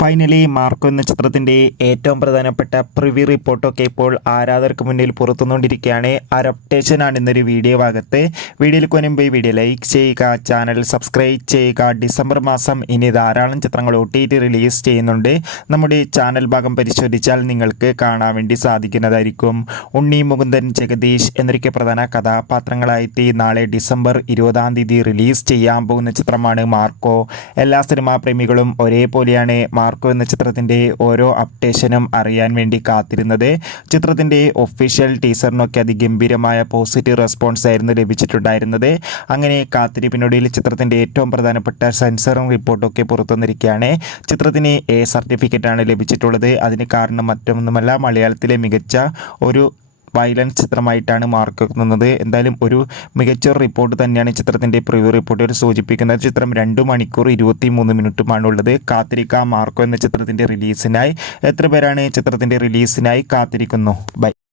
Finally Marco എന്ന ചിത്രത്തിൻ്റെ ഏറ്റവും പ്രധാനപ്പെട്ട പ്രിവ്യൂ റിപ്പോർട്ടൊക്കെ ഇപ്പോൾ ആരാധകർക്ക് മുന്നിൽ പുറത്തുകൊണ്ടിരിക്കുകയാണ്. അപ്ഡേഷനാണ് ഇന്നൊരു വീഡിയോ ഭാഗത്ത്. വീഡിയോയിൽ മുൻപ് വീഡിയോ ലൈക്ക് ചെയ്യുക, ചാനൽ സബ്സ്ക്രൈബ് ചെയ്യുക. ഡിസംബർ മാസം ഇനി ധാരാളം ചിത്രങ്ങൾ OTT റിലീസ് ചെയ്യുന്നുണ്ട്. നമ്മുടെ ചാനൽ ഭാഗം പരിശോധിച്ചാൽ നിങ്ങൾക്ക് കാണാൻ വേണ്ടി സാധിക്കുന്നതായിരിക്കും. ഉണ്ണി, മുകുന്ദൻ, ജഗദീഷ് എന്നൊക്കെ പ്രധാന കഥാപാത്രങ്ങളായിട്ട് നാളെ ഡിസംബർ 20-ാം തീയതി റിലീസ് ചെയ്യാൻ പോകുന്ന ചിത്രമാണ് മാർക്കോ. എല്ലാ സിനിമാ പ്രേമികളും ഒരേപോലെയാണ് മാർക്കോ എന്ന ചിത്രത്തിൻ്റെ ഓരോ അപ്ഡേഷനും അറിയാൻ വേണ്ടി കാത്തിരുന്നത്. ചിത്രത്തിൻ്റെ ഒഫീഷ്യൽ ടീസറിനൊക്കെ അതിഗംഭീരമായ പോസിറ്റീവ് റെസ്പോൺസ് ആയിരുന്നു ലഭിച്ചിട്ടുണ്ടായിരുന്നത്. അങ്ങനെ കാത്തിരിപ്പിനൊടുവിൽ ചിത്രത്തിൻ്റെ ഏറ്റവും പ്രധാനപ്പെട്ട സെൻസറും റിപ്പോർട്ടൊക്കെ പുറത്തുവന്നിരിക്കുകയാണ്. ചിത്രത്തിന് A സർട്ടിഫിക്കറ്റാണ് ലഭിച്ചിട്ടുള്ളത്. അതിന് കാരണം മറ്റൊന്നുമല്ല, മലയാളത്തിലെ മികച്ച ഒരു വയലൻസ് ചിത്രമായിട്ടാണ് മാർക്ക് എത്തുന്നത്. എന്തായാലും ഒരു മികച്ച റിപ്പോർട്ട് തന്നെയാണ് ചിത്രത്തിൻ്റെ പ്രിവ്യൂ റിപ്പോർട്ടിൽ സൂചിപ്പിക്കുന്നത്. ചിത്രം 2 മണിക്കൂർ 23 മിനിറ്റുമാണുള്ളത്. കാത്തിരിക്കാം മാർക്കോ എന്ന ചിത്രത്തിൻ്റെ റിലീസിനായി. എത്ര പേരാണ് ചിത്രത്തിൻ്റെ റിലീസിനായി കാത്തിരിക്കുന്നു? ബൈ.